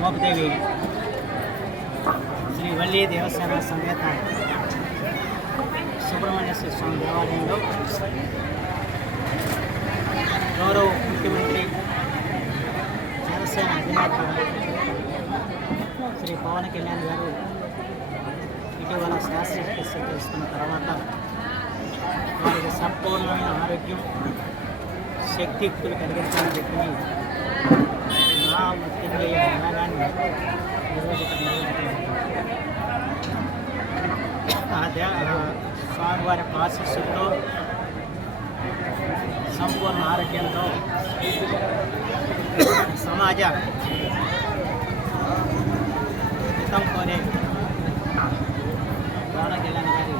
మోపిదేవి శ్రీ వల్లి దేవసేన సమేత సుబ్రహ్మణ్యేశ్వర స్వామి దేవాలయంలో గౌరవ ముఖ్యమంత్రి జనసేన అధినేత శ్రీ పవన్ కళ్యాణ్ గారు ఇటీవల శస్త్రచికిత్స చేసుకున్న తర్వాత వారికి సంపూర్ణమైన ఆరోగ్యం శక్తియుక్తులు కలిగించాలని చెప్పి నా మృత్యుంజయ విధానాన్ని ఈరోజు స్వామివారి ఆశీస్సులతో సంపూర్ణ ఆరోగ్యంతో సమాజ హితం కోరే పవన్ కళ్యాణ్ గారి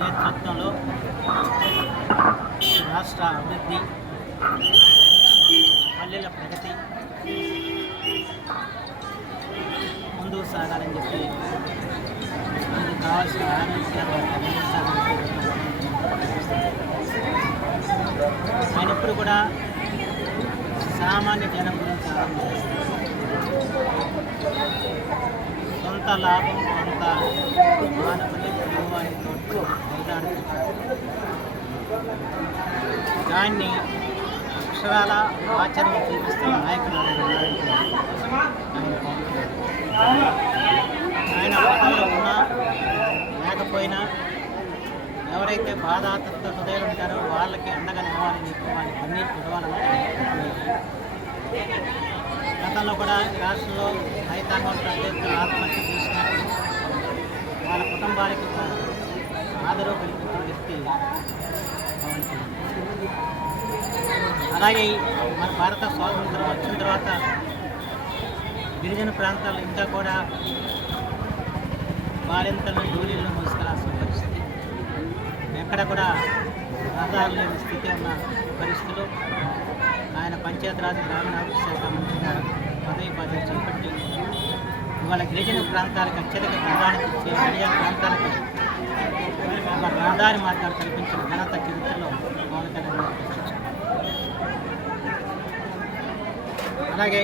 నేతృత్వంలో రాష్ట్ర అభివృద్ధి పల్లెల ప్రగతి ముందుకు సాగాలని చెప్పి అందుకు కావాల్సిన ఆయన ఎప్పుడు కూడా సామాన్య జనం గురించి ఆలోచిస్తారు. సొంత లాభం కొంత మానవుని ప్రభువాని తోటి దాన్ని అక్షరాల ఆచరణ చూపిస్తున్న నాయకులు ఆయన పదవిలో ఉన్నా లేకపోయినా ఎవరైతే బాధాతత్వ హృదయాలు ఉంటారో వాళ్ళకి అండగా నిలవాలని చెప్పి వాళ్ళకి కన్నీరు కుదవాలని గతంలో కూడా రాష్ట్రంలో రైతాంగం పెద్ద ఎత్తున ఆత్మహత్య చేసినప్పుడు వాళ్ళ కుటుంబానికి ఆదరవు కల్పించిన వ్యక్తి పవన్ కళ్యాణ్. అలాగే మన భారత స్వాతంత్రం వచ్చిన తర్వాత గిరిజన ప్రాంతాల్లో ఇంకా కూడా బాలింతలను డోలీలను మోసుకెళ్లాల్సిన పరిస్థితి, ఎక్కడ కూడా రహదారులు లేని స్థితి ఉన్న పరిస్థితులు ఆయన పంచాయతీరాజ్ గ్రామీణాభివృద్ధి శాఖ మంత్రిగా పదవి బాధ్యత చేపట్టి ఇవాళ గిరిజన ప్రాంతాలకు అత్యధిక ప్రాధాన్యత ఇచ్చే గిరిజన ప్రాంతాలకు ఒక రహదారి మార్గాలు కల్పించిన ఘనత చరిత్రలో పవన్ కళ్యాణ్. అలాగే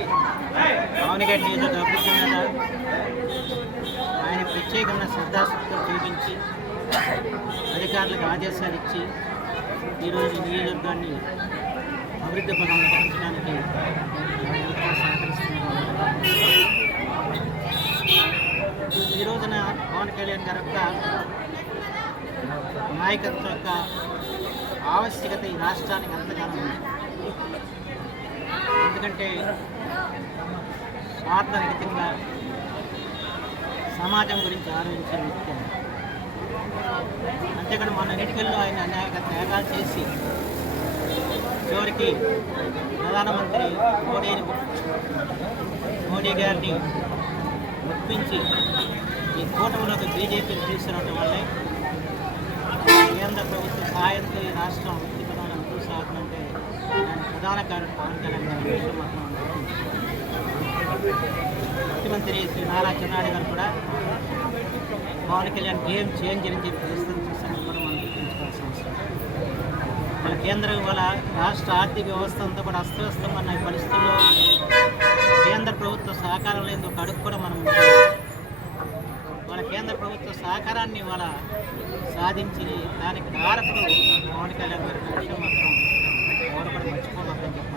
పవన్ కళ్యాణ్ నియోజక అభివృద్ధి మీద ఆయన ప్రత్యేకమైన శ్రద్ధాశక్తితో చూపించి అధికారులకు ఆదేశాలు ఇచ్చి ఈరోజు నియోజకవర్గాన్ని అభివృద్ధి పదంలో పెంచడానికి సహకరిస్తున్నారు. ఈ రోజున పవన్ కళ్యాణ్ గారి యొక్క నాయకత్వం యొక్క ఆవశ్యకత ఈ రాష్ట్రానికి ఎంతగానో ఉంది. ఎందుకంటే స్వార్థరహితంగా సమాజం గురించి ఆలోచించే వ్యక్తి. అంతేకాని మన ఎన్నికల్లో ఆయన అనేక త్యాగాలు చేసి చివరికి ప్రధానమంత్రి మోడీ గారిని ఒప్పించి ఈ కూటమిలోకి బీజేపీని తీసుకురావడం వల్లే కేంద్ర ప్రభుత్వ సహాయంతో ఈ రాష్ట్రం అభివృద్ధి పదంలో ముందుకు సాగుతుందంటే దానికి ప్రధాన కారణం పవన్ కళ్యాణ్ గారి విషయం మాత్రం ముఖ్యమంత్రి శ్రీ నారా చంద్రబాబు గారు కూడా పవన్ కళ్యాణ్ గేమ్ చేంజర్ అని చెప్పి విస్తరించాలని కూడా మనం గుర్తించుకోవాల్సిన అవసరం. మన కేంద్రం వాళ్ళ రాష్ట్ర ఆర్థిక వ్యవస్థ అంతా కూడా అస్తవ్యస్తం అన్న పరిస్థితుల్లో కేంద్ర ప్రభుత్వ సహకారం లేని ఒక అడుగు కూడా మనం వాళ్ళ కేంద్ర ప్రభుత్వ సహకారాన్ని వాళ్ళ సాధించి దానికి కారకుడు పవన్ కళ్యాణ్ గారి విషయం మాత్రం ఎవరు కూడా మర్చిపోవద్దని చెప్పి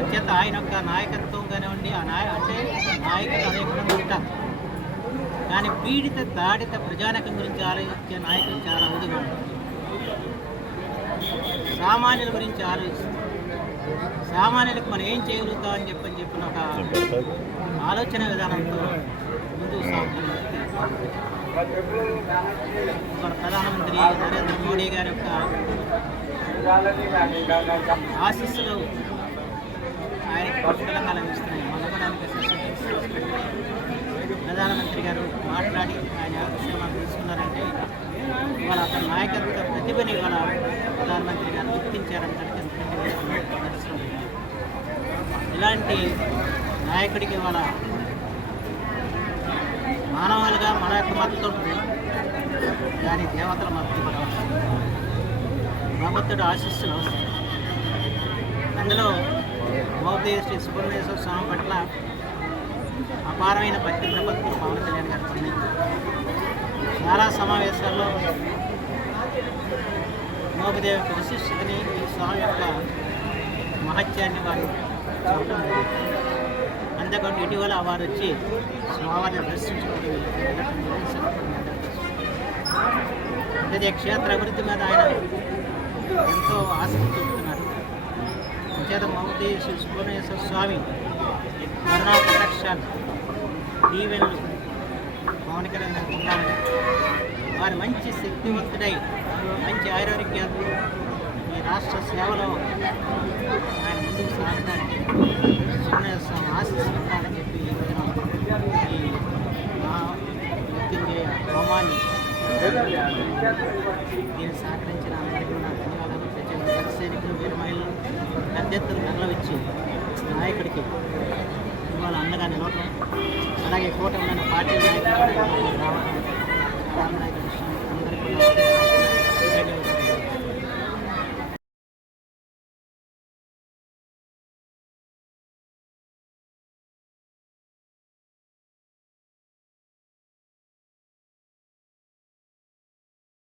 అంచేత ఆయన యొక్క నాయకత్వం కానివ్వండి అంటే నాయకులు అనేక మంది ఉంటారు, కానీ పీడిత దాడిత ప్రజానకం గురించి ఆలోచించే నాయకులు చాలా అరుదుగా ఉంటారు. సామాన్యుల గురించి ఆలోచిస్తారు, సామాన్యులకు మనం ఏం చేయగలుగుతామని చెప్పిన ఒక ఆలోచన విధానంతో ముందుకు సాగుతున్న వ్యక్తి మన ప్రధానమంత్రి నరేంద్ర మోడీ గారి యొక్క ఆశీస్సులు ఆయనకి పుష్కలంగా లభిస్తున్నాయి. మొదలడానికి ప్రధానమంత్రి గారు మాట్లాడి ఆయన ఆవిష్కరణ తీసుకున్నారంటే ఇవాళ అతని నాయకత్వ ప్రతిభని ఇవాళ ప్రధానమంత్రి గారు గుర్తించారంటే ఇలాంటి నాయకుడికి ఇవాళ మానవాళిగా మన యొక్క మద్దతు ఉంటుంది, దాని దేవతల మద్దతు కూడా భగవంతుడు ఆశీస్సులు అవసరం. అందులో మౌదేవి శ్రీ సుబ్రహ్మణ్యేశ్వర స్వామి పట్ల అపారమైన భక్తి ప్రపత్తులు పవన్ కళ్యాణ్ గారు ఉన్నాయి. చాలా సమావేశాల్లో మోగదేవి యొక్క విశిష్టతని, ఈ స్వామి యొక్క మహత్యాన్ని వారు చెప్పడం జరిగింది. అంతేకాకుండా ఇటీవల వారు వచ్చి స్వామివారిని దర్శించుకోవడం అంటే క్షేత్ర అభివృద్ధి మీద ఆయన ఎంతో ఆసక్తి చూపుతున్నారు. అంచేత మౌదేవి శ్రీ సుబ్రహ్మణ్యేశ్వర స్వామి కరుణా కటాక్షాలు దీవెనలు పవన్ కళ్యాణ్ ఉండాలని, వారు మంచి శక్తివంతుడై మంచి ఆరోగ్యాలు ఈ రాష్ట్ర సేవలో ఆయన ముందుకు సాగడానికి సుబ్రహ్మణ్య స్వామి ఆశీస్సులు ఉండాలని చెప్పి ఈ రోజున ఈ మృత్యుంజయ హోమాన్ని దీన్ని సహకరించిన అందరికీ నా ధన్యవాదాలు. ప్రత్యేకంగా జనసైనికులు, వీర మహిళలు పెద్ద ఎత్తున తరలివచ్చి నాయకుడికి ఇవాళ అండగా నిలవటం, అలాగే కూటమిలోని పార్టీ నాయకులు రావడం, రామనాయకుడి అందరికీ